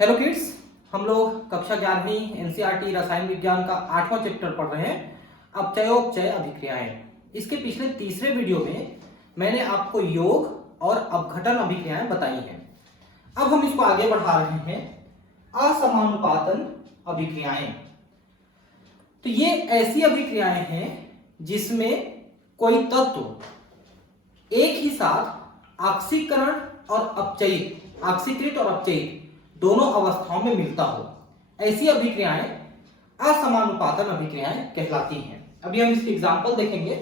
Hello kids, हम लोग कक्षा 11वीं एनसीईआरटी रसायन विज्ञान का 8वां चैप्टर पढ़ रहे हैं, अपचयोपचय अभिक्रियाएं। इसके पिछले तीसरे वीडियो में मैंने आपको योग और अपघटन अभिक्रियाएं बताई हैं। अब हम इसको आगे बढ़ा रहे हैं, असमानुपातन अभिक्रियाएं। तो ये ऐसी अभिक्रियाएं हैं जिसमें कोई तत्व एक ही साथ ऑक्सीकरण और अपचयित, ऑक्सीकृत और अपचयित दोनों अवस्थाओं में मिलता हो, ऐसी अभिक्रियाएं असमानुपातन अभिक्रियाएं कहलाती हैं। अभी हम इसके एग्जांपल देखेंगे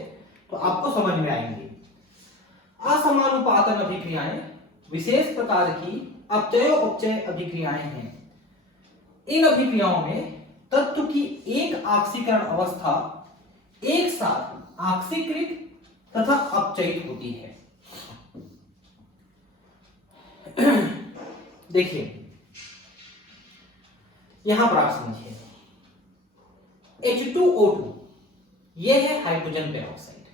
तो आपको समझ में आएंगे। असमानुपातन अभिक्रियाएं विशेष प्रकार की अपचयोपचय अभिक्रियाएं हैं। इन अभिक्रियाओं में तत्व की एक ऑक्सीकरण अवस्था एक साथ ऑक्सीकृत तथा अपचयित होती है। देखिए यहां पर आप समझिए, H2O2 ये है हाइड्रोजन पेरोक्साइड,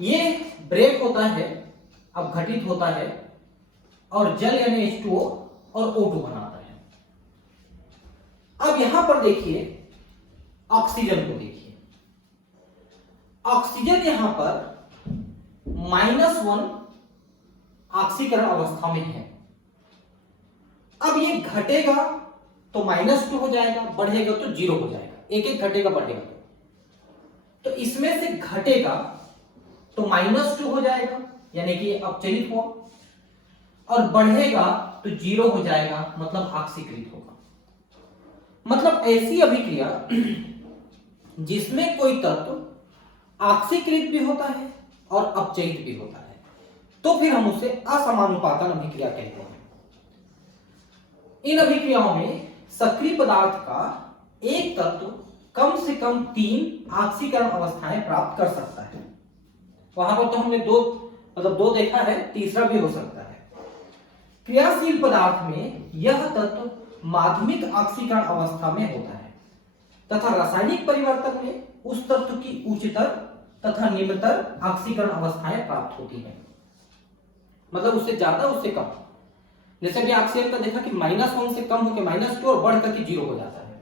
ये ब्रेक होता है, अपघटित होता है और जल यानी H2O और O2 बनाता है। अब यहां पर देखिए ऑक्सीजन को देखिए, ऑक्सीजन यहां पर -1 ऑक्सीकरण अवस्था में है। अब ये घटेगा तो -2 हो जाएगा, बढ़ेगा तो 0 हो जाएगा, एक एक घटेगा बढ़ेगा। तो इसमें से घटेगा तो -2 हो जाएगा यानी कि अपचयित हुआ, और बढ़ेगा तो 0 हो जाएगा मतलब ऑक्सीकृत होगा। मतलब ऐसी अभिक्रिया जिसमें कोई तत्व ऑक्सीकृत भी होता है और अपचयित भी होता है, तो फिर हम उसे असमानुपातन अभिक्रिया कहते हैं। इन अभिक्रियाओं में सक्रिय पदार्थ का एक तत्व कम से कम 3 ऑक्सीकरण अवस्थाएं प्राप्त कर सकता है। वहां पर तो हमने दो देखा है, तीसरा भी हो सकता है। क्रियाशील पदार्थ में यह तत्व माध्यमिक ऑक्सीकरण अवस्था में होता है तथा रासायनिक परिवर्तन में उस तत्व की उच्चतर तथा निम्नतर ऑक्सीकरण अवस्थाएं प्राप्त होती हैं। मतलब उससे ज्यादा उससे कम। जैसे भी ऑक्सीजन का देखा कि -1 से कम होकर -2 और बढ़ करके 0 हो जाता है।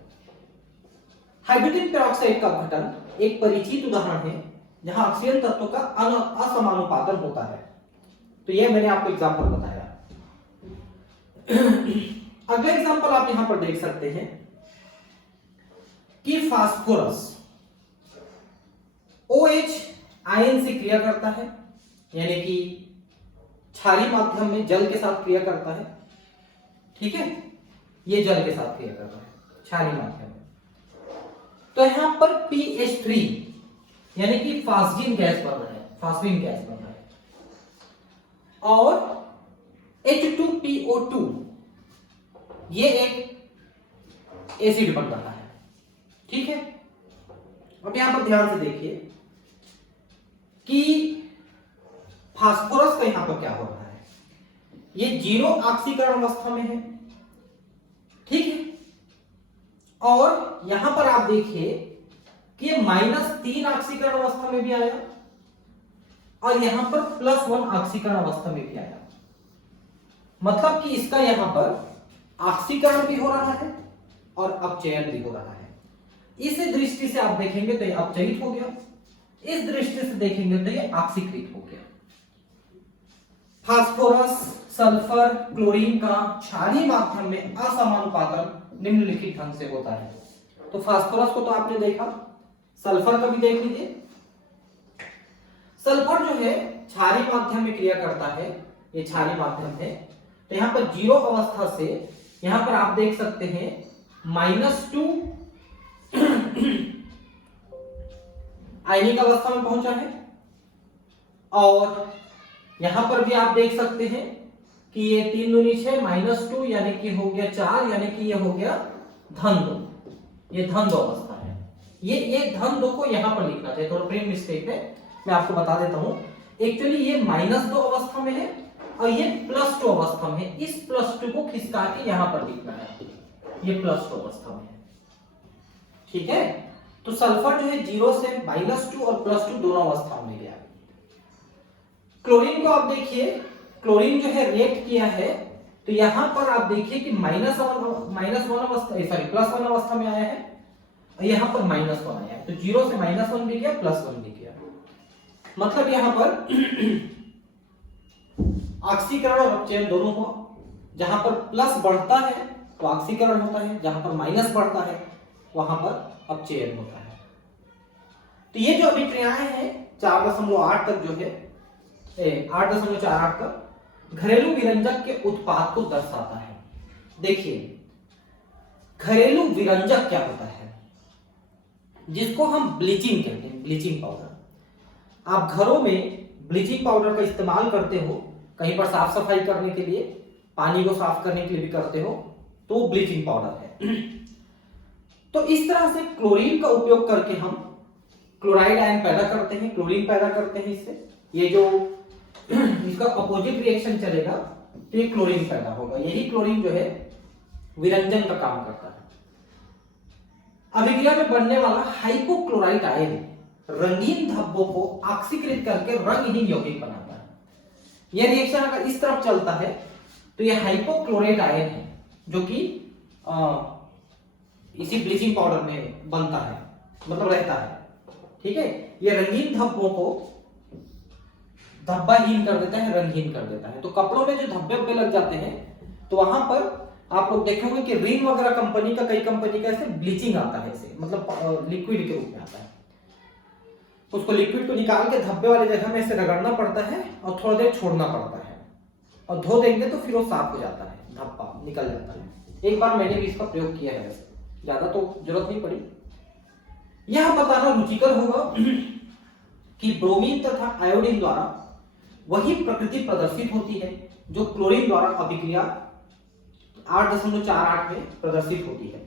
हाइड्रोजन पेरोक्साइड का अपघटन एक परिचित उदाहरण है जहां ऑक्सीजन तत्व का असमानुपातन होता है। तो यह मैंने आपको एग्जांपल बताया। अगला एग्जांपल आप यहां पर देख सकते हैं कि फास्फोरस OH आयन से क्रिया करता है, यानी कि क्षारीय माध्यम में जल के साथ क्रिया करता है। ठीक है, ये जल के साथ क्रिया कर रहा है क्षारीय माध्यम में। तो यहां पर PH3 यानी कि फास्फिन गैस बन रहा है, फास्फिन गैस बन रहा है, और H2PO2 ये एक एसिड बन रहा है। ठीक है, अब यहां पर ध्यान से देखिए कि फास्फोरस का यहां पर क्या हो रहा है, ये 0 ऑक्सीकरण अवस्था में है। ठीक है, और यहां पर आप देखिए कि ये -3 ऑक्सीकरण अवस्था में भी आया और यहां पर +1 ऑक्सीकरण अवस्था में भी आया। मतलब कि इसका यहां पर ऑक्सीकरण भी हो रहा है और अपचयन भी हो रहा है। इस दृष्टि से आप देखेंगे तो ये अपचयित हो गया, इस दृष्टि से देखेंगे तो ये ऑक्सीकृत हो गया। फास्फोरस, सल्फर, क्लोरीन का क्षारीय माध्यम में असमानुपातन निम्नलिखित ढंग से होता है। तो फास्फोरस को तो आपने देखा, सल्फर का भी देख लीजिए। सल्फर जो है क्षारीय माध्यम में क्रिया करता है, ये क्षारीय माध्यम है। तो यहां पर 0 अवस्था से यहां पर आप देख सकते हैं -2 आयनिक अवस्था में पहुंचा है, और यहां पर भी आप देख सकते हैं कि ये 3 दूनी 6 -2 यानी कि हो गया 4, यानी कि ये हो गया धन 2, ये धन 2 अवस्था है। ये धन 2 को यहां पर लिखना चाहिए, थोड़ा प्रिंट मिस्टेक है, मैं आपको बता देता हूं। एक्चुअली ये -2 अवस्था में है और ये +2 अवस्था में है। इस +2 को खिसका के यहां पर लिखना है, ये +2 अवस्था में है। ठीक है, तो सल्फर जो है 0 से -2 और +2 दोनों अवस्थाओं में गया। क्लोरीन को आप देखिए, क्लोरीन जो है रिएक्ट किया है तो यहां पर आप देखिए कि -1 अवस्था, सॉरी +1 अवस्था में आया है और यहां पर -1 आया है। तो 0 से -1 भी गया, +1 भी गया। मतलब यहां पर ऑक्सीकरण और अपचयन दोनों को, जहां पर प्लस बढ़ता है तो ऑक्सीकरण होता है, जहां पर माइनस बढ़ता है वहां पर अपचयन होता है। तो ये जो अभिक्रियाएं हैं 4.8 तक जो है 8.48 तक घरेलू विरंजक के उत्पाद को दर्शाता है। देखिए घरेलू विरंजक क्या होता है, जिसको हम ब्लीचिंग कहते हैं, ब्लीचिंग पाउडर। आप घरों में ब्लीचिंग पाउडर का इस्तेमाल करते हो, कहीं पर साफ सफाई करने के लिए, पानी को साफ करने के लिए भी करते हो, तो ब्लीचिंग पाउडर है। तो इस तरह से क्लोरीन का उपयोग करके हम क्लोराइड आयन पैदा करते हैं, क्लोरीन पैदा करते हैं। इससे ये जो इसका अपोजिट रिएक्शन चलेगा तो ये क्लोरीन पैदा होगा। यही क्लोरीन जो है विरंजन का काम करता है। अभिक्रिया में बनने वाला हाइपोक्लोराइट आयन रंगीन धब्बों को ऑक्सीकृत करके रंगहीन यौगिक बनाता है। यह रिएक्शन अगर इस तरफ चलता है तो यह हाइपोक्लोराइट आयन है, जो कि इसी ब्लीचिंग पाउडर में बनता है, मतलब रहता है। ठीक है, यह रंगीन धब्बों को धब्बाहीन कर देता है, रंगहीन कर देता है। तो कपड़ों में जो धब्बे लग जाते हैं तो वहां पर आप लोग देखेंगे कि रिन वगैरह कंपनी का, कई कंपनी का ऐसे ब्लीचिंग आता है, ऐसे मतलब लिक्विड के रूप में आता है। उसको लिक्विड को निकाल के धब्बे वाले जगह में ऐसे रगड़ना पड़ता है और थोड़ा देर छोड़ना पड़ता है, और धो देंगे तो फिर वो साफ हो जाता है, धब्बा निकल जाता है। एक बार मैंने भी इसका प्रयोग किया है, वैसे ज्यादा तो जरूरत नहीं पड़ी। यह बताना रुचिकर होगा कि ब्रोमीन तथा आयोडीन द्वारा वही प्रकृति प्रदर्शित होती है जो क्लोरीन द्वारा अभिक्रिया 8.48 में प्रदर्शित होती है,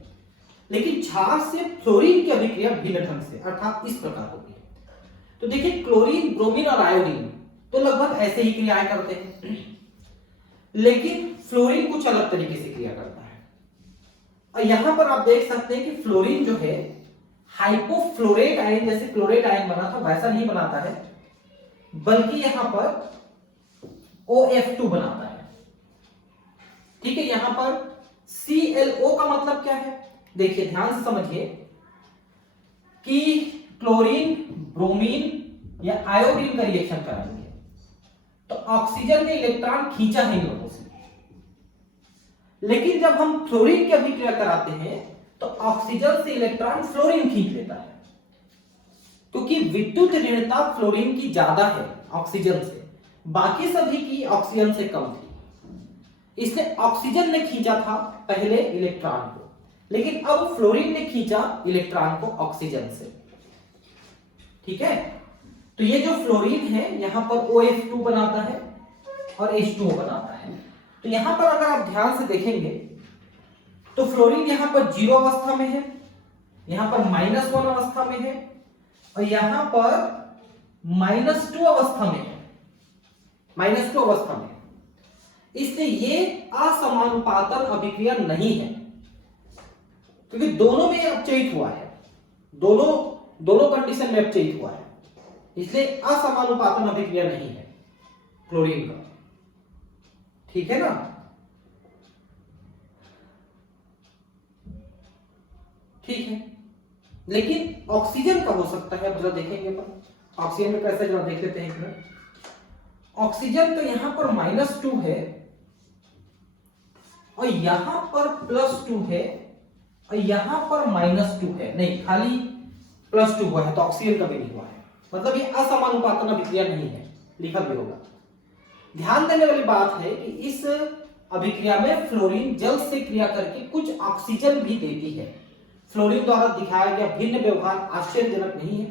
लेकिन क्षार से फ्लोरीन की अभिक्रिया भिन्न ढंग से, अर्थात इस प्रकार होती है। तो देखिए क्लोरीन, ब्रोमीन और आयोडीन तो लगभग ऐसे ही क्रियाएं करते हैं, लेकिन फ्लोरीन कुछ अलग तरीके से क्रिया करता है। और यहां पर आप देख सकते हैं कि फ्लोरीन जो है हाइपोफ्लोरेट आयन, जैसे क्लोरेट आयन बना था वैसा नहीं बनाता है, बल्कि यहां पर OF2 बनाता है। ठीक है, यहां पर ClO का मतलब क्या है, देखिए ध्यान से समझिए कि क्लोरीन, ब्रोमीन या आयोडीन का रिएक्शन कराएंगे तो ऑक्सीजन ने इलेक्ट्रॉन खींचा है इन लोगों से, लेकिन जब हम फ्लोरीन की अभिक्रिया कराते हैं तो ऑक्सीजन से इलेक्ट्रॉन फ्लोरीन खींच लेता है, क्योंकि विद्युत ऋणता फ्लोरीन की ज्यादा है ऑक्सीजन से, बाकी सभी की ऑक्सीजन से कम थी। इसलिए ऑक्सीजन ने खींचा था पहले इलेक्ट्रॉन को, लेकिन अब फ्लोरीन ने खींचा इलेक्ट्रॉन को ऑक्सीजन से। ठीक है, तो ये जो फ्लोरीन है यहां पर OF2 बनाता है और H2O बनाता है। तो यहां पर अगर आप ध्यान से देखेंगे तो फ्लोरीन यहां पर 0 अवस्था में है, यहां पर -1 अवस्था में है और यहां पर -2 अवस्था में है, -2 अवस्था में। इसलिए ये असमानुपातन अभिक्रिया नहीं है, क्योंकि दोनों में अपचयित हुआ है, दोनों कंडीशन में अपचयित हुआ है, इसलिए असमानुपातन अभिक्रिया नहीं है क्लोरीन का। ठीक है ना। ठीक है, लेकिन ऑक्सीजन का हो सकता है, जरा देखेंगे पर ऑक्सीजन में कैसे, जरा देख लेते हैं। ऑक्सीजन तो यहां पर -2 है और यहां पर +2 है और यहां पर -2 है, नहीं खाली +2 हुआ है, तो ऑक्सीजन का भी नहीं हुआ है, मतलब ये असमानुपातन अभिक्रिया नहीं है, लिखा भी होगा। ध्यान देने वाली बात है कि इस अभिक्रिया में फ्लोरीन जल से क्रिया करके कुछ ऑक्सीजन भी देती है। फ्लोरीन द्वारा दिखाया गया भिन्न व्यवहार आश्चर्यजनक नहीं है,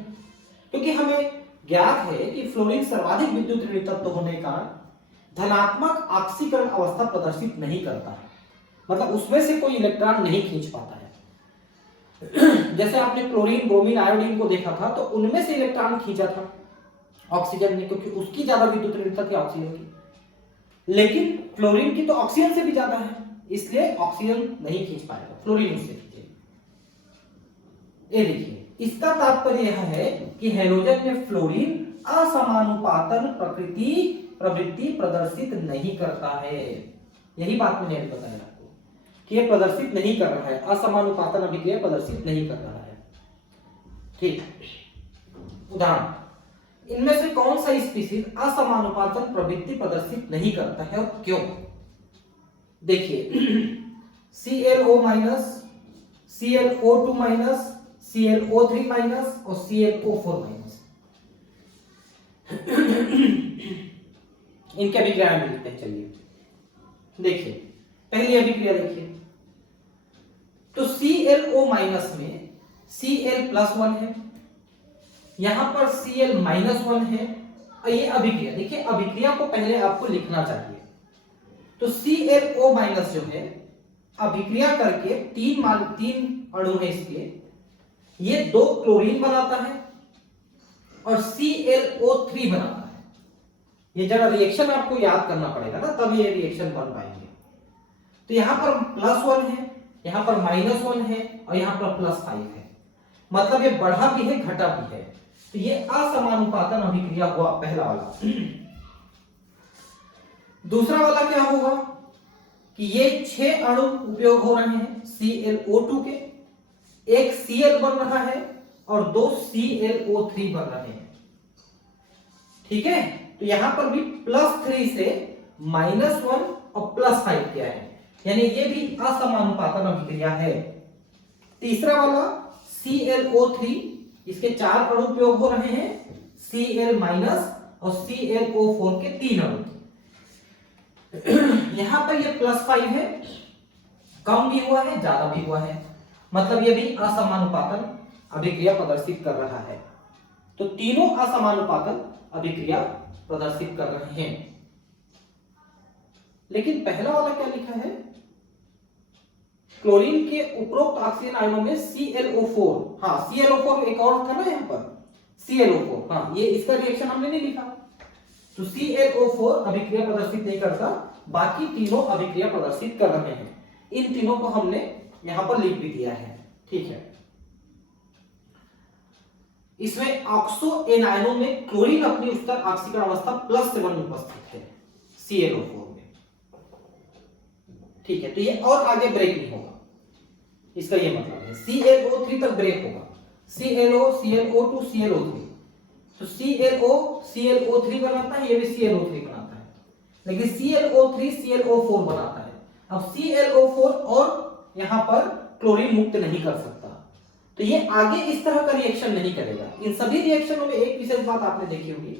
क्योंकि हमें ज्ञात है कि फ्लोरीन सर्वाधिक विद्युत ऋण तत्व होने के कारण धनात्मक ऑक्सीकरण अवस्था प्रदर्शित नहीं करता है, मतलब उसमें से कोई इलेक्ट्रॉन नहीं खींच पाता है। जैसे आपने क्लोरीन, ब्रोमीन, आयोडीन को देखा था तो उनमें से इलेक्ट्रॉन खींचा था ऑक्सीजन ने, क्योंकि उसकी ज्यादा विद्युत ऋणता थी ऑक्सीजन की, लेकिन फ्लोरीन की तो ऑक्सीजन से भी ज्यादा है, इसलिए ऑक्सीजन नहीं खींच पाएगा, फ्लोरीन उससे खींचेगा। ये देखिए, इसका तात्पर्य यह है कि हैलोजन में फ्लोरीन असमानुपातन प्रवृत्ति प्रदर्शित नहीं करता है। यही बात मैंने अभी बताया आपको कि ये प्रदर्शित नहीं कर रहा है, असमानुपातन अभिक्रिया प्रदर्शित नहीं कर रहा है। ठीक, उदाहरण, इनमें से कौन सा स्पीशीज असमानुपातन प्रवृत्ति प्रदर्शित नहीं करता है और क्यों? देखिए ClO minus, ClO2 minus, ClO3 minus और ClO4 माइनस इनके अभिक्रिया में लिखते हैं। चलिए देखिए, पहली अभिक्रिया देखिए, तो ClO माइनस में Cl+1 है, यहां पर Cl-1 है। और ये अभिक्रिया देखिए, अभिक्रिया को पहले आपको लिखना चाहिए। तो ClO माइनस जो है अभिक्रिया करके तीन अणु है इसके, ये 2 क्लोरीन बनाता है और ClO3 बनाता है। ये जरा रिएक्शन आपको याद करना पड़ेगा ना, तब ये रिएक्शन बन पाएंगे। तो यहां पर +1 है, यहां पर -1 है और यहां पर +5 है, मतलब ये बढ़ा भी है घटा भी है। तो ये असमानुपातन अभिक्रिया हुआ पहला वाला। दूसरा वाला क्या होगा कि ये 6 अणु उपयोग हो रहे हैं ClO2 के, एक Cl बन रहा है और 2 ClO3 बन रहे हैं। ठीक है, तो यहां पर भी +3 से -1 और +5 किया है, यानी ये भी असमानुपातन अभिक्रिया है। तीसरा वाला ClO3, इसके 4 अणु उपयोग हो रहे हैं, Cl- और ClO4 के 3 अणु। यहां पर ये +5 है, कम भी हुआ है ज्यादा भी हुआ है, मतलब ये भी असमानुपातन अभिक्रिया प्रदर्शित कर रहा है। तो तीनों असमानुपातन अभिक्रिया प्रदर्शित कर रहे हैं। लेकिन पहला वाला क्या लिखा है, क्लोरीन के उपरोक्त ऑक्सीजन आयनों में ClO4, हाँ ClO4 एक और था ना यहाँ पर ClO4, हाँ ये इसका रिएक्शन हमने नहीं लिखा। तो ClO4 अभिक्रिया प्रदर्शित नहीं करता, बाकी तीनों अभिक्रिया प्रदर्शित कर रहे हैं। इन तीनों को हमने यहां पर लिख भी दिया है। ठीक है, इसमें ऑक्सो एनायनों में क्लोरीन अपनी उत्तर ऑक्सीकरण अवस्था +7 उपस्थित है ClO4 में। ठीक है, तो ये और आगे ब्रेक नहीं होगा, इसका ये मतलब है ClO3 तक ब्रेक होगा, ClO, ClO2, ClO3। तो ClO ClO3 बनाता है, ये भी ClO3 बनाता है, लेकिन ClO3 ClO4 बनाता है। अब ClO4 और यहां पर क्लोरीन मुक्त नहीं कर सकता, तो ये आगे इस तरह का रिएक्शन नहीं करेगा। इन सभी रिएक्शनों में एक विशेष बात आपने देखी होगी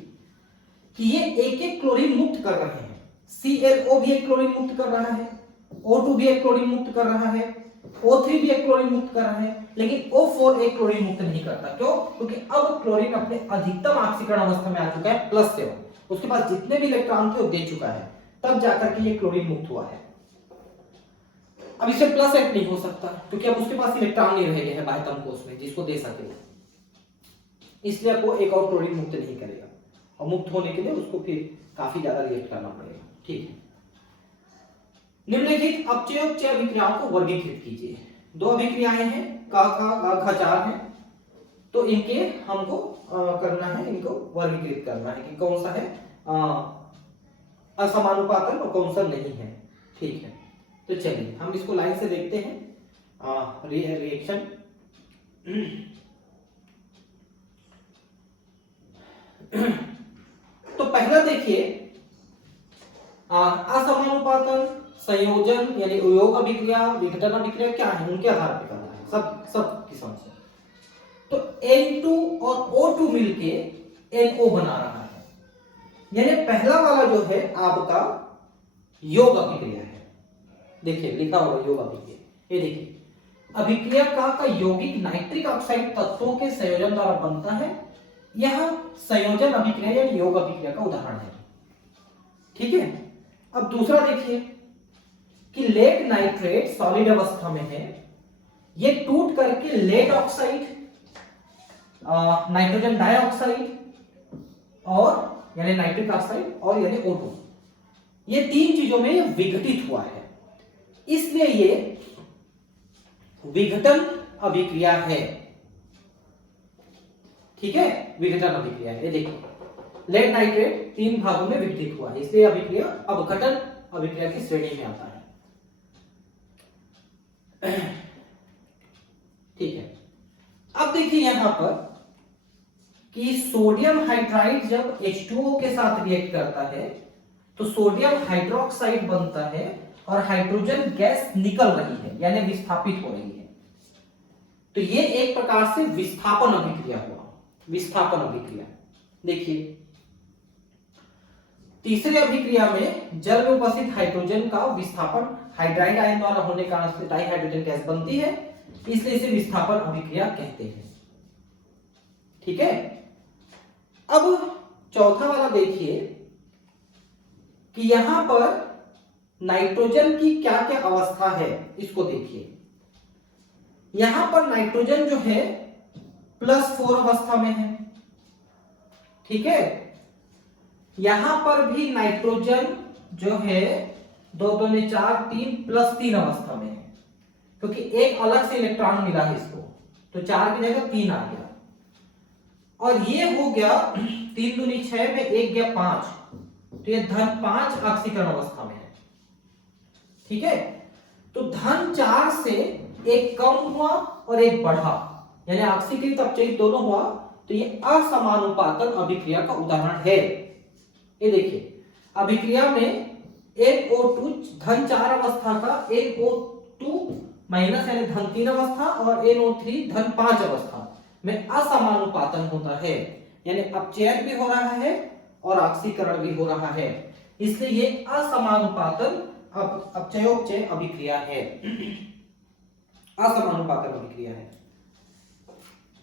कि ये एक एक क्लोरीन मुक्त कर रहे हैं। ClO भी एक क्लोरीन मुक्त कर रहा है, O2 भी एक क्लोरीन मुक्त कर रहा है, O3 भी एक क्लोरीन मुक्त कर रहा है, लेकिन O4 एक क्लोरीन मुक्त नहीं करता। क्यों? क्योंकि अब क्लोरीन अपने अधिकतम ऑक्सीकरण अवस्था में आ चुका है +7, उसके पास जितने भी इलेक्ट्रॉन थे वो दे चुका है, तब जाकर के ये क्लोरीन मुक्त हुआ है। अब इसे +8 नहीं हो सकता, क्योंकि अब उसके पास इलेक्ट्रॉन नहीं रह गए हैं बाह्यतम कोश में जिसको दे सके, इसलिए वो एक और क्लोरीन मुक्त नहीं करेगा, और मुक्त होने के लिए उसको फिर काफी ज्यादा रिएक्ट करना पड़ेगा। ठीक है, निम्नलिखित अपचयोपचय अभिक्रियाओं को वर्गीकृत कीजिए। 2 अभिक्रियाएं हैं, का 4 है, तो इनके हमको करना है, इनको वर्गीकृत करना है कि कौन सा है असमानुपातन और कौन सा नहीं है। ठीक है, तो चलिए हम इसको लाइन से देखते हैं रिएक्शन। तो पहला देखिए, असमानुपातन, संयोजन यानी योग अभिक्रिया, विघटन अभिक्रिया क्या है, उनके आधार पर करना है सब किस्म से। तो N2 और O2 मिलके NO बना रहा है, यानी पहला वाला जो है आपका योग अभिक्रिया है। देखिए लिखा होगा योग अभिक्रिया, ये देखिए अभिक्रिया का यौगिक नाइट्रिक ऑक्साइड तत्वों के संयोजन द्वारा बनता है। यह संयोजन अभिक्रिया यानी योग अभिक्रिया का उदाहरण है। ठीक है, अब दूसरा देखिए कि लेड नाइट्रेट सॉलिड अवस्था में है, ये टूट करके लेड ऑक्साइड, नाइट्रोजन डाइऑक्साइड और यानी नाइट्रिक ऑक्साइड और यानी O2, ये 3 चीजों में ये विघटित हुआ है, इसलिए ये विघटन अभिक्रिया है। ठीक है, विघटन अभिक्रिया है। ये देखिए लेड नाइट्रेट 3 भागों में विघटित हुआ है, इसलिए अभिक्रिया अपघटन अभिक्रिया की श्रेणी में आता है। ठीक है, अब देखिए यहां पर कि सोडियम हाइड्राइड जब H2O के साथ रिएक्ट करता है तो सोडियम हाइड्रोक्साइड बनता है और हाइड्रोजन गैस निकल रही है, यानी विस्थापित हो रही है। तो ये एक प्रकार से विस्थापन अभिक्रिया हुआ। विस्थापन अभिक्रिया देखिए, तीसरे अभिक्रिया में जल में उपस्थित हाइड्रोजन का विस्थापन हाइड्राइड आयन द्वारा होने के कारण से डाइहाइड्रोजन गैस बनती है, इसलिए इसे विस्थापन अभिक्रिया कहते हैं। ठीक है, अब चौथा वाला देखिए कि यहां पर नाइट्रोजन की क्या क्या अवस्था है, इसको देखिए। यहां पर नाइट्रोजन जो है +4 अवस्था में है। ठीक है, यहां पर भी नाइट्रोजन जो है 2 2 ने 4 3 +3 अवस्था में है, क्योंकि एक अलग से इलेक्ट्रॉन मिला है इसको, तो 4 की जगह 3 आ गया। और ये हो गया 3 दूनी 6 में 1 गया 5, तो ये धन 5 ऑक्सीकरण अवस्था में है। ठीक है, तो धन 4 से एक कम हुआ और एक बढ़ा, यानी ऑक्सीकृत अपचयित दोनों हुआ, तो ये असमानुपातन अभिक्रिया का उदाहरण है। ये देखिए, अभिक्रिया में NO2 धन 4 अवस्था का NO2 माइनस यानी धन 3 अवस्था और NO3 धन 5 अवस्था में असमानुपातन होता है, यानी अपचयन भी हो रहा है और ऑक्सीकरण भी हो रहा है, इसलिए ये असमानुपातन अपचयोपचय अभिक्रिया है। असमानुपातन अभिक्रिया है।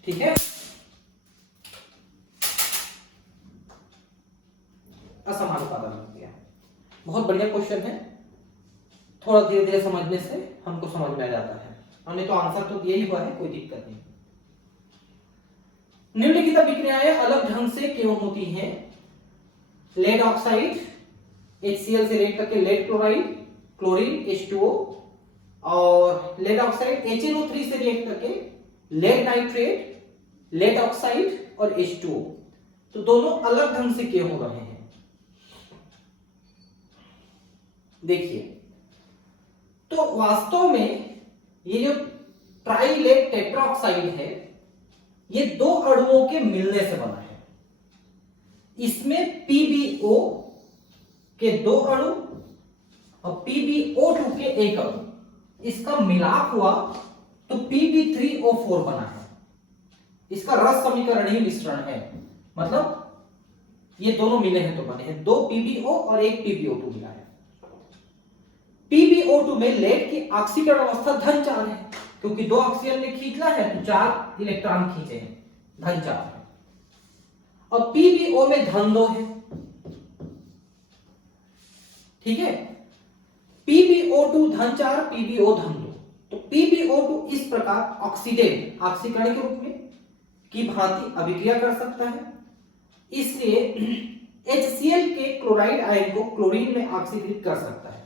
ठीक है, असमानुपातन अभिक्रिया बहुत बढ़िया क्वेश्चन है। थोड़ा धीरे धीरे समझने से हमको समझ में आ जाता है, हमने तो आंसर तो दिया ही हुआ है, कोई दिक्कत नहीं। निम्नलिखित अभिक्रियाएं अलग ढंग से क्यों होती हैं? लेड ऑक्साइड HCl से रिएक्ट करके लेड क्लोराइड क्लोरीन H2O, और लेड ऑक्साइड HNO3 से रिएक्ट करके लेड नाइट्रेट लेड ऑक्साइड और H2O, तो दोनों अलग ढंग से क्यों हो रहे हैं? देखिए, तो वास्तव में ये जो ट्राइलेड टेट्राऑक्साइड है, ये 2 अणुओं के मिलने से बना है। इसमें PbO के 2 अणु और PbO2 के 1 अणु, इसका मिलाप हुआ तो Pb3O4 बना है। इसका रस समीकरणीय मिश्रण है, मतलब ये दोनों मिले हैं तो बने हैं, 2 PbO और 1 PbO2 मिला है। PbO2 में लेड की ऑक्सीकरण अवस्था धन 4 है, क्योंकि 2 ऑक्सीजन ने खींचना है तो 4 इलेक्ट्रॉन खींचे हैं, धन 4 है। और PbO में धन 2 है। ठीक है, PbO2 धन 4 PbO धन 2, तो PbO2 इस प्रकार ऑक्सीडेट ऑक्सीकरण के रूप में की भांति अभिक्रिया कर सकता है, इसलिए HCl के क्लोराइड आयन को क्लोरीन में ऑक्सीकृत कर सकता है।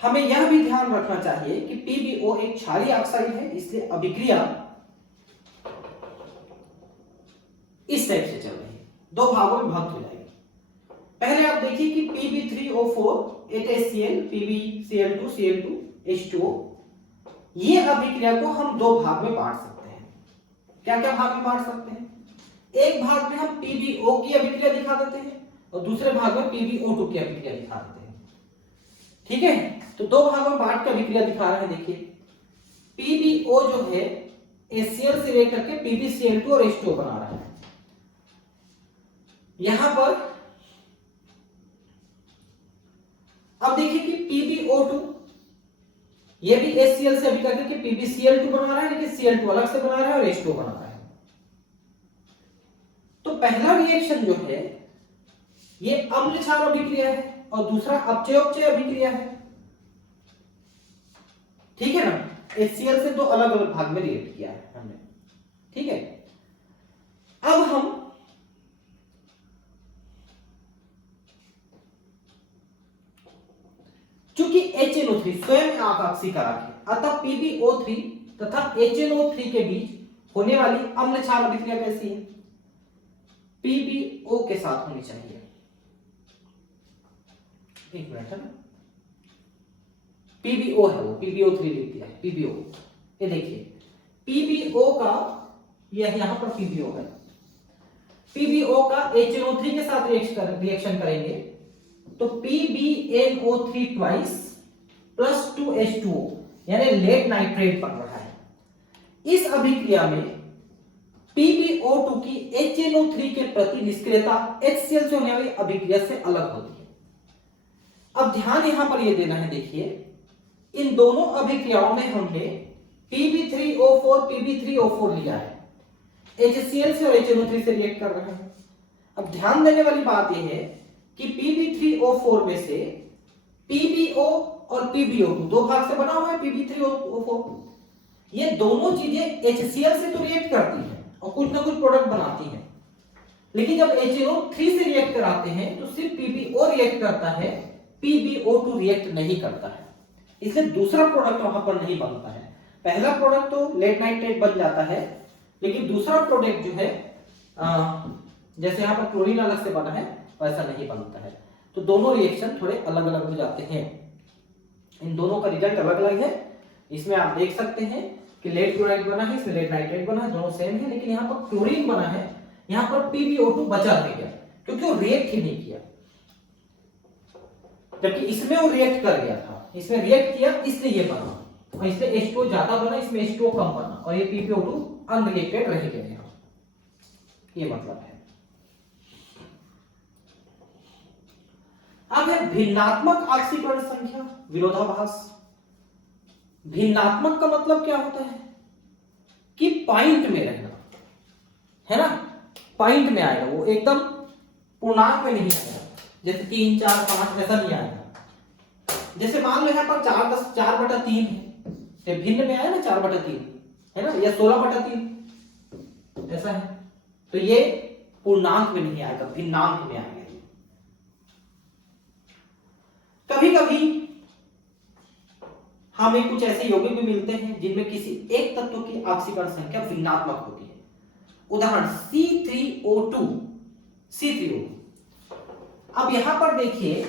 हमें यह भी ध्यान रखना चाहिए कि PbO एक क्षारीय ऑक्साइड है, इसलिए अभिक्रिया इस टाइप से चल रही है, 2 भागों में विभक्त हो जाएगी। पहले आप देखिए कि Pb3O4 HCl PbCl2 Cl2 H2O, ये अभिक्रिया को हम 2 भाग में बांट सकते हैं। क्या क्या भाग में बांट सकते हैं? एक भाग में हम PbO की अभिक्रिया दिखा देते हैं और दूसरे भाग में PbO2 की अभिक्रिया दिखा देते हैं। ठीक है, तो 2 भागों में बांट कर अभिक्रिया दिखा रहे हैं। देखिए, PbO जो है HCl से रिएक्ट करके PbCl2 और H2O बना रहा है। यहां पर अब देखिए कि PbO2 ये भी HCl से अभिक्रिया करके PbCl2 बना रहा है, लेकिन Cl2 अलग से बना रहा है और H2O बना रहा है। तो पहला रिएक्शन जो है ये अम्ल क्षार अभिक्रिया है और दूसरा अपचयोपचय अभिक्रिया है। ठीक है ना, HCl से 2 अलग अलग भाग में रिएक्ट किया है हमने। ठीक है, अब हम चूंकि HNO3 स्वयं ऑक्सीकारक है, अतः PbO3 तथा HNO3 के बीच होने वाली अम्ल क्षार अभिक्रिया कैसी है? PbO के साथ होनी चाहिए। एक मिनट है ना, PbO है, वो PbO3 लिख दिया है, PbO। ये देखिए PbO का, यह यहां पर PbO है, PbO का HNO3 के साथ रिएक्शन करेंगे तो PbNO3 ट्वाइस प्लस 2H2O यानी लेड नाइट्रेट बन रहा है। इस अभिक्रिया में PbO2 की HNO3 के प्रति निष्क्रियता HCl से होने वाली अभिक्रिया से अलग होती है। अब ध्यान यहां पर यह देना है, देखिए इन दोनों अभिक्रियाओं में हमने Pb3O4 Pb3O4 लिया है, HCl से और HNO3 से रिएक्ट कर रहे हैं। अब ध्यान देने वाली बात यह है कि Pb3O4 में से PbO और PbO2 दो भाग से बना हुआ है Pb3O4, ये दोनों चीजें HCl से तो रिएक्ट करती हैं और कुछ ना कुछ प्रोडक्ट बनाती हैं, लेकिन जब HNO3 से रिएक्ट कराते हैं तो सिर्फ PbO रिएक्ट करता है, PbO2 रिएक्ट नहीं करता है, इसलिए दूसरा प्रोडक्ट वहां पर नहीं बनता है। पहला प्रोडक्ट तो लेड नाइट्रेट बन जाता है, लेकिन दूसरा प्रोडक्ट जो है जैसे यहाँ पर क्लोरीन अलग से बना है वैसा नहीं बनता है। तो दोनों रिएक्शन थोड़े अलग अलग हो जाते हैं, इन दोनों का रिजल्ट अलग अलग है। इसमें आप देख सकते हैं कि लेड क्लोराइड बना है, इसमें लेड नाइट्रेट बना है, दोनों सेम है, लेकिन यहाँ पर क्लोरीन बना है, यहाँ पर PbO2 बचा रह गया क्योंकि वो रिएक्ट ही नहीं किया, जबकि इसमें वो रिएक्ट कर गया था, इसमें रिएक्ट किया इसलिए ये बना, और इसमें H2O ज्यादा बना, इसमें H2O कम बना, और ये PbO2 अनरिएक्टेड रह गया यहाँ, ये मतलब है। अब है भिन्नात्मक ऑक्सीकरण संख्या विरोधाभास। भिन्नात्मक का मतलब क्या होता है कि पॉइंट में रहना, है ना, पॉइंट में आएगा, वो एकदम पूर्णांक में नहीं आएगा, जैसे 3 4 5 ऐसा नहीं आएगा। जैसे मान लो यहाँ पर 4/3 है, तो भिन्न में आया ना 4/3, है ना, या 16/3 ऐसा है, तो ये पूर्णांक में नहीं आएगा, भिन्नांक में आएगा। कभी कभी हमें कुछ ऐसे यौगिक भी मिलते हैं जिनमें किसी एक तत्व की ऑक्सीकरण संख्या भिन्नात्मक होती है, उदाहरण C3O2। अब यहां पर देखिए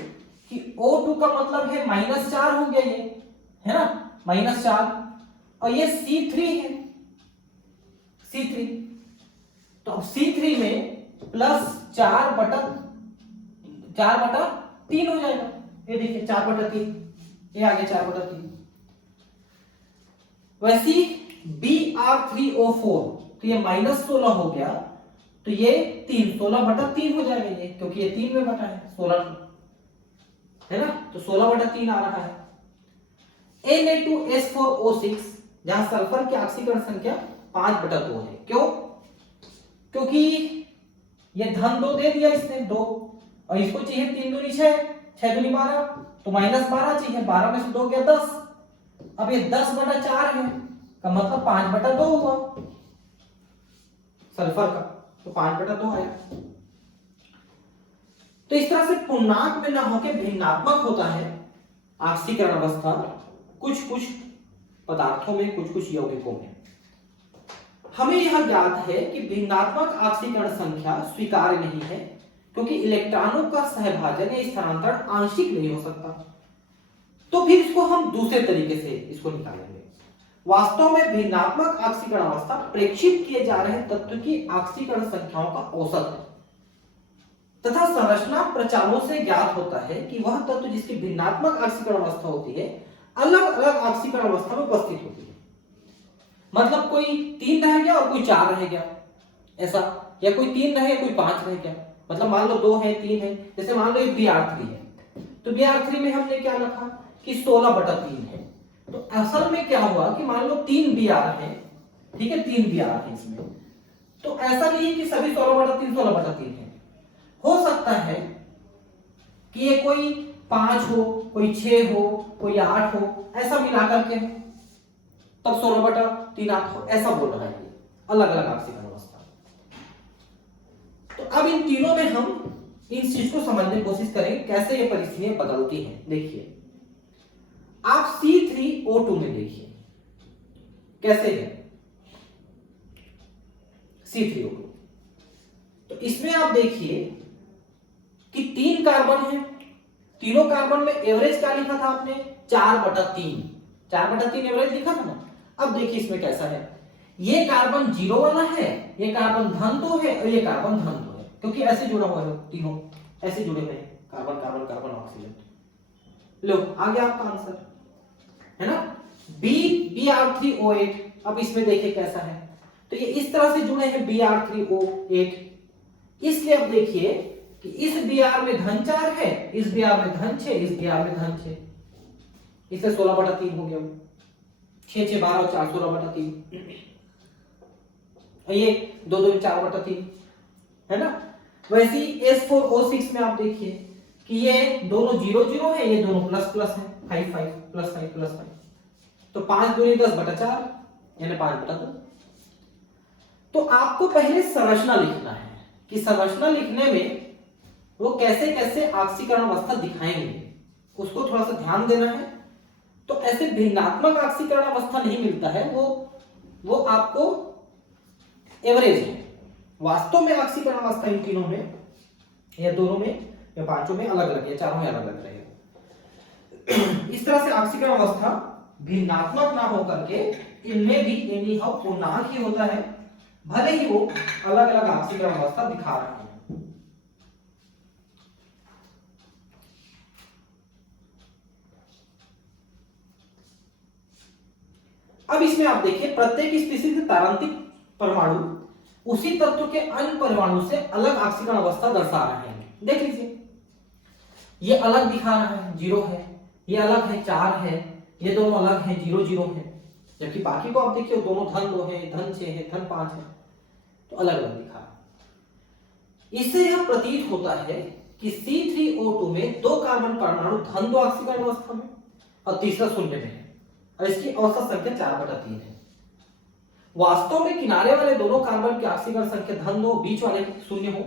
कि O2 का मतलब है -4 हो गया, ये है ना -4, और ये C3 है, C3, तो अब C3 में +4/3 हो जाएगा, ये देखिए 4/3, ये आगे 4/3। वैसी Br3O4, तो ये -16 हो गया, तो ये 16/3 हो जाएगा ये, क्योंकि ये 3 में बटा है, 16 है ना, तो 16/3 आ रहा है। Na2S4O6, जहां सल्फर की ऑक्सीकरण संख्या 5/2 है, क्यों? क्योंकि ये धन 2 दे दिया इसने 2, और इसको चाहिए 3 दूनी 6, 6 दूनी 12, तो -12 चाहिए, 12 में से 2 गया 10, अब ये 10/4 है, का मतलब 5/2 हुआ सल्फर का, तो 5/2 आया। तो इस तरह से पूर्णांक में ना होकर भिन्नात्मक होता है ऑक्सीकरण अवस्था कुछ कुछ पदार्थों में, कुछ कुछ यौगिकों में। हमें यह ज्ञात है कि भिन्नात्मक ऑक्सीकरण संख्या स्वीकार्य नहीं है, क्योंकि इलेक्ट्रॉनों का सहभाजन या स्थानांतरण आंशिक नहीं हो सकता। तो फिर इसको हम दूसरे तरीके से इसको निकालेंगे। वास्तव में भिन्नात्मक ऑक्सीकरण अवस्था प्रेक्षित किए जा रहे तत्व की ऑक्सीकरण संख्याओं का औसत है, तथा संरचना प्रचारों से ज्ञात होता है कि वह तत्व जिसकी भिन्नात्मक ऑक्सीकरण अवस्था होती है अलग अलग ऑक्सीकरण अवस्था में उपस्थित होती है। मतलब कोई 3 रह गया और कोई 4 रह गया ऐसा, या कोई 3 रह गया कोई 5 रह गया, मतलब मान लो 2 है 3 है, जैसे मान लो ये Br3 है, तो Br3 में हमने क्या लिखा कि 16/3 है, तो असल में क्या हुआ कि मान लो 3 Br है, ठीक है, 3 Br है इसमें, तो ऐसा नहीं है कि सभी 16/3 है, हो सकता है कि ये कोई 5 हो, कोई 6 हो, कोई 8 हो, ऐसा मिलाकर के हो, तब 16/3 हो, ऐसा बोल रहा है ये, अलग अलग ऑक्सीकरण अवस्था। तो अब इन तीनों में हम इन चीज को समझने की कोशिश करेंगे कैसे ये परिस्थितियां बदलती हैं। देखिए आप C3O2 में देखिए कैसे है C3O2, तो इसमें आप देखिए कि 3 कार्बन है तीनों कार्बन में एवरेज क्या लिखा था आपने? 4/3। 4/3 एवरेज लिखा था ना। अब देखिए इसमें कैसा है, ये कार्बन 0 वाला है, ये कार्बन धन 2 है और ये कार्बन धन 2 है, क्योंकि ऐसे जुड़ा हुआ है, तीनों ऐसे जुड़े हुए हैं, कार्बन कार्बन कार्बन ऑक्सीजन। लो आ गया आपका आंसर, है ना। Br3O8। अब इसमें देखिए कैसा है, तो ये इस तरह से जुड़े हैं Br3O8, इसलिए अब देखिए कि इस Br में धन 4 है, इस Br में धन 6, इस Br में धन 6, इससे 16/3 हो गया। 6 6 12 और 4 16/3, ये 2 2 4/3, है ना। वैसे ही S4O6 में आप देखिए कि ये दोनों 0 0 है, ये दोनों प्लस प्लस है, 5 5 प्लस 5 प्लस 5, तो 5 दूनी 10/4 यानी 5/2। तो आपको पहले संरचना लिखना है कि संरचना लिखने में वो कैसे कैसे ऑक्सीकरण अवस्था दिखाएंगे, उसको थोड़ा सा ध्यान देना है। तो ऐसे भिन्नात्मक ऑक्सीकरण अवस्था नहीं मिलता है, वो आपको एवरेज है। वास्तव में ऑक्सीकरण अवस्था इन तीनों में या दोनों में या पांचों में अलग अलग या चारों में अलग अलग रहेगा। इस तरह से ऑक्सीकरण अवस्था भिन्नात्मक ना होकर के इनमें भी एनी हाउ पूर्णांक ही होता है, भले ही वो अलग अलग ऑक्सीकरण अवस्था दिखा रहे हैं। अब इसमें आप देखिए प्रत्येक स्पीशीज के तारांतिक परमाणु उसी तत्व के अन्य परमाणु से अलग ऑक्सीकरण अवस्था दर्शा रहे हैं। देख लीजिए, ये अलग दिखा रहा है, 0 है, ये अलग है 4 है, ये दोनों अलग है 0 0 है, जबकि बाकी को आप देखिए दोनों धन 2 है, धन 6 है, धन 5 है, तो अलग अलग दिखा रहा है। इससे यह प्रतीत होता है कि C3O2 में 2 कार्बन परमाणु धन 2 ऑक्सीकरण अवस्था में और तीसरा शून्य में है, और इसकी औसत संख्या 4/3 है। वास्तव में किनारे वाले दोनों कार्बन की ऑक्सीकरण संख्या धन 2, बीच वाले शून्य हो।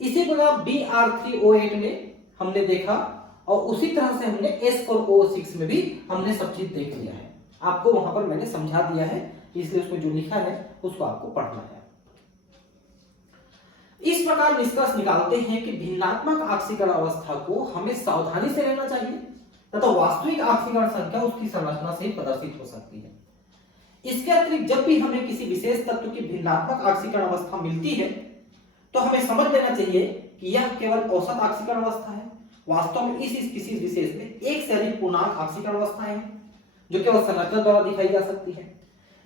इसी प्रकार Br3O8 में हमने देखा, और उसी तरह से हमने S4O6 में भी हमने सब चीज देख लिया है। आपको वहां पर मैंने समझा दिया है, इसलिए उसमें जो लिखा है उसको आपको पढ़ना है। इस प्रकार निष्कर्ष निकालते हैं कि भिन्नात्मक ऑक्सीकरण अवस्था को हमें सावधानी से रहना चाहिए तथा वास्तविक ऑक्सीकरण संख्या उसकी संरचना से प्रदर्शित हो सकती है। इसके अतिरिक्त जब भी हमें किसी विशेष तत्व की भिन्नात्मक ऑक्सीकरण अवस्था मिलती है तो हमें समझ लेना चाहिए कि यह केवल औसत ऑक्सीकरण अवस्था है। वास्तव में इस स्पीशीज विशेष में एक से अधिक पूर्णांक ऑक्सीकरण अवस्थाएं हैं जो केवल संरचना द्वारा दिखाई जा सकती है।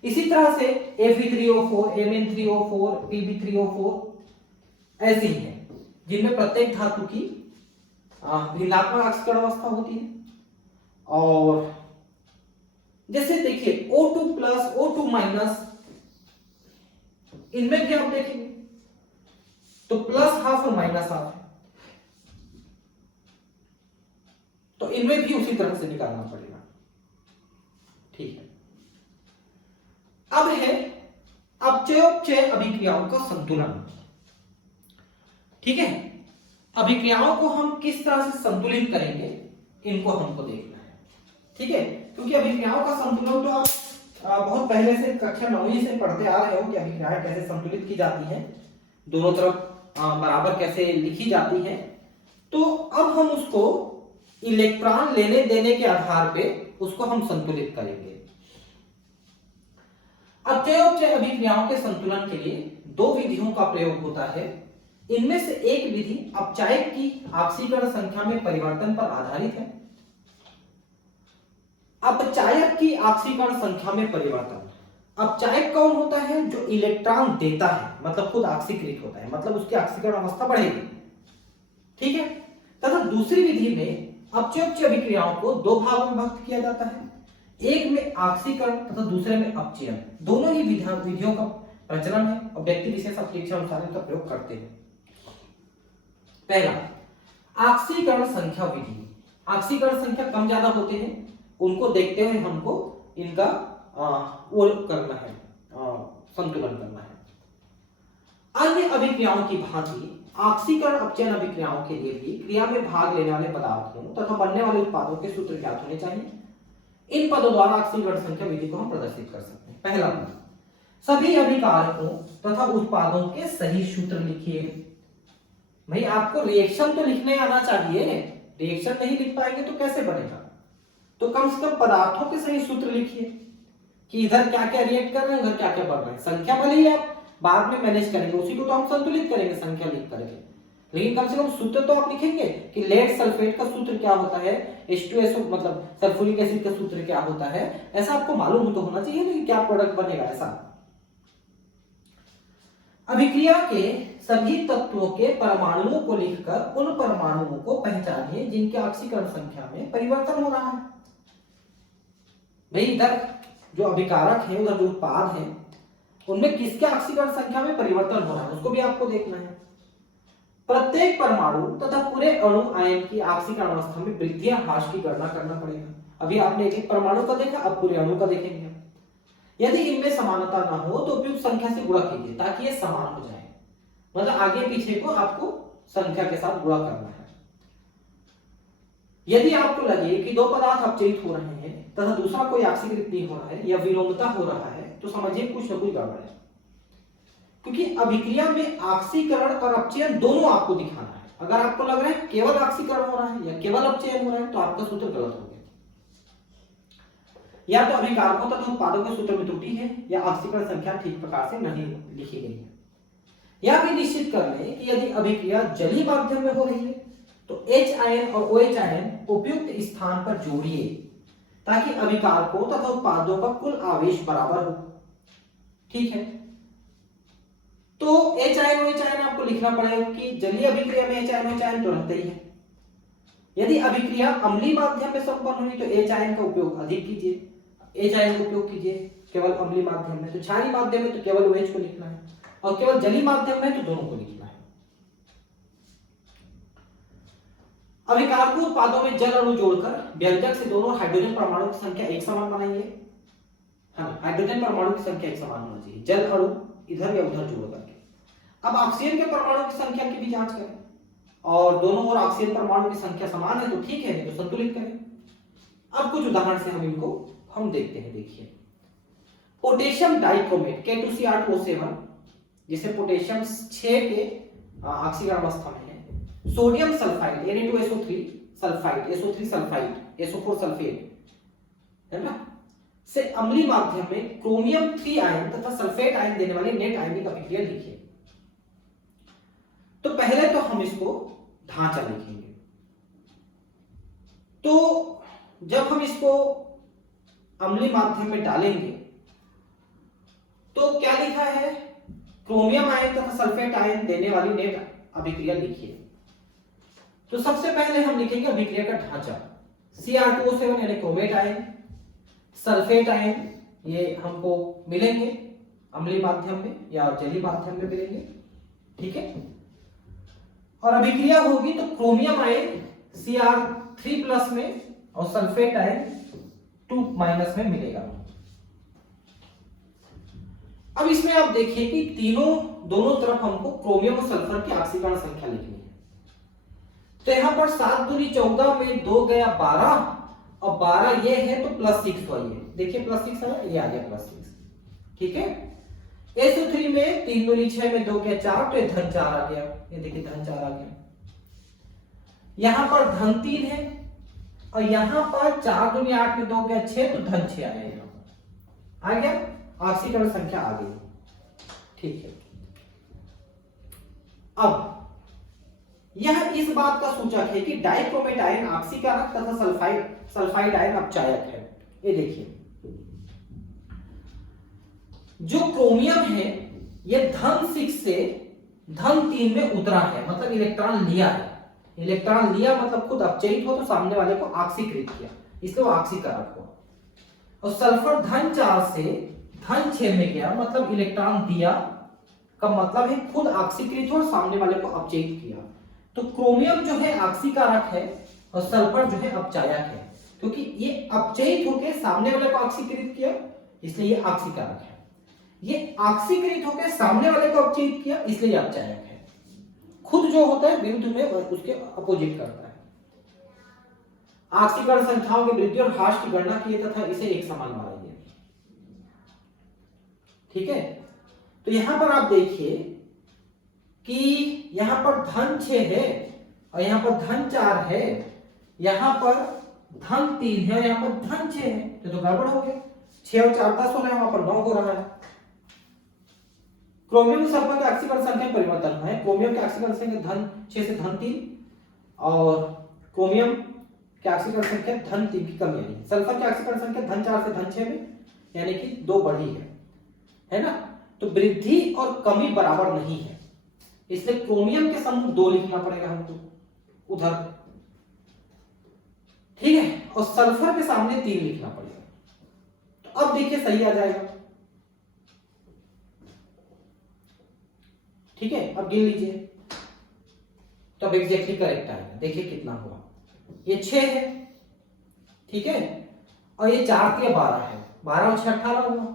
इसी तरह से Fe3O4, Mn3O4, Pb3O4 ऐसी ही है, जिनमें प्रत्येक धातु की भिन्नात्मक ऑक्सीकरण अवस्था होती है। और जैसे देखिए O2 प्लस O2 माइनस, इनमें भी आप देखेंगे तो प्लस हाफ और माइनस हाफ है, तो इनमें भी उसी तरह से निकालना पड़ेगा। ठीक है, अब है अपचयोपचय अभिक्रियाओं का संतुलन। ठीक है, अभिक्रियाओं को हम किस तरह से संतुलित करेंगे इनको हमको देखना है। ठीक है, क्योंकि अभिक्रियाओं का संतुलन तो आप बहुत पहले से कक्षा 9वीं से पढ़ते आ रहे हो कि अभिक्रियाएं कैसे संतुलित की जाती हैं, दोनों तरफ बराबर कैसे लिखी जाती हैं। तो अब हम उसको इलेक्ट्रॉन लेने देने के आधार पे उसको हम संतुलित करेंगे। अपचयोपचय अभिक्रियाओं के संतुलन के लिए 2 विधियों का प्रयोग होता है। इनमें से एक विधि अपचायक की ऑक्सीकरण संख्या में परिवर्तन पर आधारित है। अपचायक की ऑक्सीकरण संख्या में परिवर्तन, अपचायक कौन होता है? जो इलेक्ट्रॉन देता है, मतलब खुद ऑक्सीकृत होता है, मतलब उसकी ऑक्सीकरण अवस्था बढ़ेगी। ठीक है, तथा दूसरी विधि में अपचयोपचय अभिक्रियाओं को 2 भागों में विभक्त किया जाता है, एक में ऑक्सीकरण तथा दूसरे में अपचयन। दोनों ही विधियों का प्रचलन है और व्यक्ति विशेष अपनी इच्छा अनुसार इनका प्रयोग करते हैं। पहला, ऑक्सीकरण संख्या विधि। ऑक्सीकरण संख्या कम ज्यादा होते हैं, उनको देखते हुए हमको इनका वो करना है, संतुलन करना है। अन्य अभिक्रियाओं की भांति ऑक्सीकरण अपचयन अभिक्रियाओं के लिए भी क्रिया में भाग लेने वाले पदार्थों तथा बनने वाले उत्पादों के सूत्र ज्ञात होने चाहिए। इन पदों द्वारा ऑक्सीकरण संख्या विधि को हम प्रदर्शित कर सकते हैं। पहला पद, सभी अभिकारकों तथा उत्पादों के सही सूत्र लिखिए। भाई आपको रिएक्शन तो लिखने आना चाहिए, रिएक्शन नहीं लिख पाएंगे तो कैसे बनेगा? तो कम से कम पदार्थों के सही सूत्र लिखिए कि इधर क्या क्या रिएक्ट कर रहे हैं, उधर क्या क्या बढ़ रहे हैं। संख्या भले ही आप बाद में मैनेज करेंगे, उसी को तो हम संतुलित करेंगे संख्या लिख करके, लेकिन कम से कम सूत्र तो आप लिखेंगे कि लेड सल्फेट का सूत्र क्या होता है, H2SO मतलब सल्फ्यूरिक एसिड का सूत्र क्या होता है, ऐसा आपको मालूम तो होना चाहिए ना कि क्या प्रोडक्ट बनेगा ऐसा। अभिक्रिया के सभी तत्वों के परमाणुओं को लिखकर उन परमाणुओं को पहचानिए जिनके ऑक्सीकरण संख्या में परिवर्तन हो रहा है। भाई इधर जो अभिकारक है, उधर जो उत्पाद है, उनमें किसके ऑक्सीकरण संख्या में परिवर्तन हो रहा है उसको भी आपको देखना है। प्रत्येक परमाणु तथा पूरे अणु आयन की ऑक्सीकरण अवस्था में वृद्धि या ह्रास की गणना करना पड़ेगा। अभी आपने एक एक परमाणु का देखा, अब पूरे अणु का देखेंगे। यदि इनमें समानता ना हो तो उपयुक्त संख्या से गुणा कीजिए ताकि ये समान हो जाए, मतलब आगे पीछे को आपको संख्या के साथ गुणा करना है। यदि आपको लगे कि दो पदार्थ अपचयित हो रहे हैं तथा दूसरा कोई ऑक्सीकृत नहीं हो रहा है या विलोमता हो रहा है तो समझिए कुछ न कुछ गड़बड़ है, क्योंकि अभिक्रिया में ऑक्सीकरण और अपचयन दोनों आपको दिखाना है। अगर आपको लग रहा है केवल ऑक्सीकरण हो रहा है या केवल अपचयन हो रहा है तो आपका सूत्र गलत हो गया। या तो अभिकारकों तथा उत्पादों के सूत्र में त्रुटि है या ऑक्सीकरण संख्या ठीक प्रकार से नहीं लिखी गई है। यह भी निश्चित कर लें कि यदि अभिक्रिया जलीय माध्यम में हो रही है तो H आयन और OH आयन उपयुक्त स्थान पर जोड़िए ताकि अभिकारकों तथा उत्पादों का कुल आवेश बराबर हो। ठीक है, तो H आयन OH आयन आपको लिखना पड़ेगा कि जलीय अभिक्रिया में H आयन OH आयन तो रहते ही है। यदि अभिक्रिया अम्लीय माध्यम में संपन्न हुई तो H आयन का उपयोग अधिक कीजिए, H आयन का उपयोग कीजिए केवल अम्लीय माध्यम में, तो क्षारीय माध्यम में तो केवल OH को लिखना है और केवल जलीय माध्यम में तो दोनों को लिखना है। अभिकारकों उत्पादों में जल अणु जोड़कर व्यंजक से दोनों हाइड्रोजन परमाणु की संख्या एक समान बनाइए। हाँ, हाइड्रोजन परमाणु की संख्या एक समान होना चाहिए, जल अणु इधर या उधर जोड़ करके। अब ऑक्सीजन के परमाणु की संख्या की भी जांच करें और दोनों ओर ऑक्सीजन परमाणु की संख्या समान है तो ठीक है, नहीं तो संतुलित करें। अब कुछ उदाहरण से हम देखते हैं। देखिए, पोटेशियम डाइक्रोमेट K2Cr2O7 जिसे पोटेशियम 6 के ऑक्सीकरण अवस्था में है, sodium sulphide Na2SO3 sulphide, SO3 sulphide, SO4 sulphate, है ना, से अम्लीय माध्यम में क्रोमियम 3 आयन तथा सल्फेट आयन देने वाली नेट आयनिक अभिक्रिया लिखिए। तो पहले तो हम इसको ढांचा लिखेंगे। तो जब हम इसको अम्लीय माध्यम में डालेंगे तो क्या लिखा है, क्रोमियम आयन तथा सल्फेट आयन देने वाली नेट अभिक्रिया लिखिए। तो सबसे पहले हम लिखेंगे अभिक्रिया का ढांचा। Cr2O7 यानी क्रोमेट आयन, सल्फेट आयन ये हमको मिलेंगे अम्लीय माध्यम में या जलीय माध्यम में मिलेंगे। ठीक है, और अभिक्रिया होगी तो क्रोमियम आयन Cr3+ में और सल्फेट आयन 2- में मिलेगा। अब इसमें आप देखिए कि दोनों तरफ हमको क्रोमियम और सल्फर की ऑक्सीकरण संख्या लिखनी है। तो यहां पर 7 दूनी 14 में 2 गया 12 और 12 ये है तो +6 हुआ। ये देखिए +6 है, ये आ गया +6। ठीक है, SO3 में 3 दूनी 6 में 2 गया 4 तो ये -4 आ गया। ये देखिए -4 आ गया। यहां पर -3 है और यहां पर 4 दूनी 8 में 2 गया 6 तो -6 आया। यहां पर आ गया, ऑक्सीकरण संख्या आ गई। ठीक है, अब यह इस बात का सूचक है कि डाइक्रोमेट आयन ऑक्सीकारक तथा सल्फाइड आयन अपचायक है। ये देखिए, जो क्रोमियम है ये -6 से -3 में उतरा है, मतलब इलेक्ट्रॉन लिया है। इलेक्ट्रॉन लिया मतलब खुद अपचयित हो तो सामने वाले को ऑक्सीकृत किया, इसलिए वो ऑक्सीकारक हुआ। और सल्फर -4 से -6 में गया, मतलब इलेक्ट्रॉन दिया का मतलब है खुद ऑक्सीकृत हो और सामने वाले को अपचयित किया। तो क्रोमियम जो है ऑक्सीकारक है और सल्फर जो है अपचायक है, क्योंकि ये अपचयित होकर सामने वाले को ऑक्सीकृत किया इसलिए ये ऑक्सीकारक है। ये ऑक्सीकृत होकर सामने वाले को अपचयित किया इसलिए ये अपचायक है। खुद जो होता है विरुद्ध में उसके अपोजिट करता है। ऑक्सीकरण संख्याओं के वृद्धि और ह्रास की गणना किए तथा इसे एक समान बनाइए। ठीक है, तो यहां पर आप देखिए कि यहां पर -6 है और यहां पर -4 है, यहाँ पर -3 है, यहाँ पर -6 है, तो गड़बड़ हो गया। 6 और 4 10 हो रहा है, वहां पर 9 हो रहा है। क्रोमियम सल्फर के ऑक्सीकरण संख्या में परिवर्तन है। क्रोमियम के ऑक्सीकरण संख्या -6 से -3 और क्रोमियम के ऑक्सीकरण संख्या -3 की कमी आई। सल्फर की ऑक्सीकरण संख्या -4 से -6 में, यानी कि 2 बढ़ी है ना। तो वृद्धि और कमी बराबर नहीं है, इसलिए क्रोमियम के समूह 2 लिखना पड़ेगा हमको उधर, ठीक है। और सल्फर के सामने 3 लिखना पड़ेगा। तो अब देखिए सही आ जाएगा, ठीक है। अब गिन लीजिए, तो अब एग्जैक्टली करेक्ट आएगा। देखिए कितना हुआ, ये 6 है, ठीक है, और ये 4 के 12 है, 12 और 6 18 हुआ।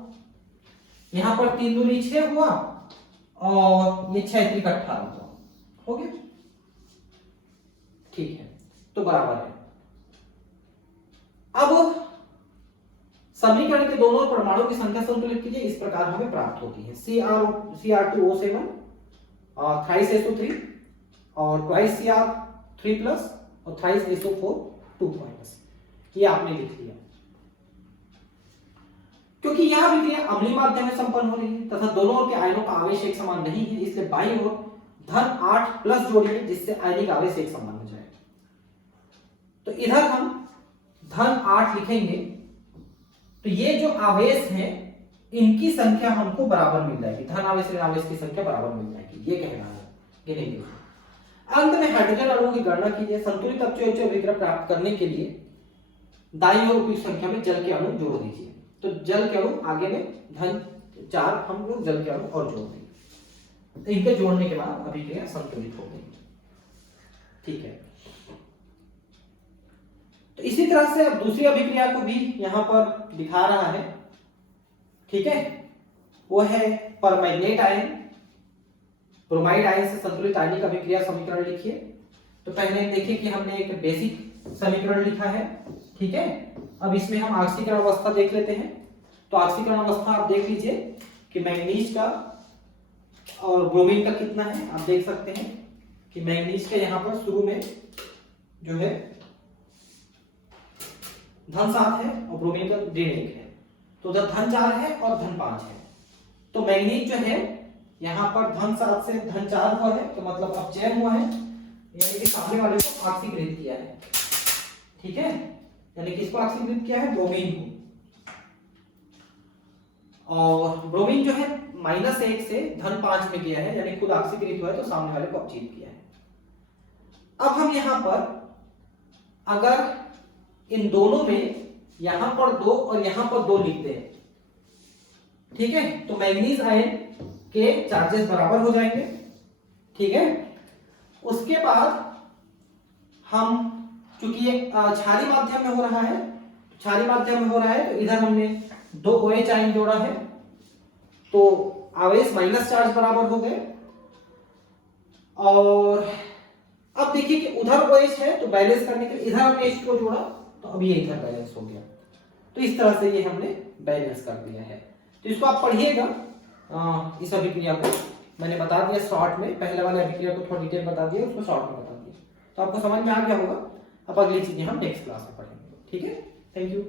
यहां पर 3 दूनी 6 हुआ और ये 6 3 18 हुआ, हो गया, ठीक है। तो बराबर है। अब समीकरण के दोनों परमाणु की संख्या संतुलित कीजिए, इस प्रकार हमें प्राप्त होती है Cr2O7 थ्राइस SO3 और ट्वाइस Cr3 प्लस और थ्राइस SO4 2 माइनस। ये आपने लिख लिया। क्योंकि यह अभिक्रिया अम्लीय माध्यम में संपन्न हो रही है तथा दोनों ओर के आयनों का आवेश एक समान नहीं है, इसलिए बाईं ओर -8 प्लस जोड़िए, जिससे आयनिक आवेश एक समान हो जाए। तो इधर हम -8 लिखेंगे, तो ये जो आवेश है इनकी संख्या हमको बराबर मिल जाएगी, धन आवेश ऋण आवेश की संख्या बराबर मिल जाएगी, ये कहना है। गिनेंगे। अंत में हाइड्रोजन अणुओं की गणना कीजिए। संतुलित अपचयी अभिक्रिया प्राप्त करने के लिए दाईं ओर की संख्या में जल के अणु जोड़ दीजिए। तो जल के अणु आगे में -4 हम लोग जल के अणु और जोड़ देंगे, तो इनके जोड़ने के बाद अभिक्रिया संतुलित हो गई, ठीक है। तो इसी तरह से अब दूसरी अभिक्रिया को भी यहां पर दिखा रहा है, ठीक है। वो है परमैंगनेट आयन ब्रोमाइड आयन से संतुलित आयनिक अभिक्रिया समीकरण लिखिए। तो पहले देखिए कि हमने एक बेसिक समीकरण लिखा है, ठीक है। अब इसमें हम ऑक्सीकरण अवस्था देख लेते हैं। तो ऑक्सीकरण अवस्था आप देख लीजिए कि मैंगनीज का और ब्रोमीन का कितना है। आप देख सकते हैं कि मैंगनीज का यहाँ पर शुरू में जो है -7 है और ब्रोमीन का -1 है, तो उधर -4 है और -5 है। तो मैंगनीज जो है यहाँ पर -7 से -4 हुआ है, तो मतलब अपचयन हुआ है, यानी कि सामने वाले को ऑक्सीकृत किया है, ठीक है। यानी किसको ऑक्सीकृत किया है? ब्रोमीन को। और ब्रोमीन जो है -1 से -5 में गया है, यानी खुद ऑक्सीकृत हुआ है, तो सामने वाले को अपचित किया है। अब हम यहां पर अगर इन दोनों में यहां पर 2 और यहां पर 2 लिखते हैं, ठीक है, तो मैंगनीज आयन के चार्जेस बराबर हो जाएंगे, ठीक है। उसके बाद हम चूंकि ये क्षारीय माध्यम में हो रहा है, क्षारीय माध्यम में हो रहा है, तो इधर हमने 2 OH आयन जोड़ा है, तो आवेश माइनस चार्ज बराबर हो गए। और अब देखिए कि उधर OH है, तो बैलेंस करने के लिए इधर हमने H को जोड़ा, तो अब ये इधर बैलेंस हो गया। तो इस तरह से ये हमने बैलेंस कर दिया है। तो इसको आप पढ़िएगा, इस अभिक्रिया को मैंने बता दिया शॉर्ट में, पहले वाले अभिक्रिया को थोड़ा डिटेल बता दिया, उसको शॉर्ट में बता दिया, तो आपको समझ में आ गया होगा। अब अगली चीजें हम नेक्स्ट क्लास में पढ़ेंगे, ठीक है। Thank you.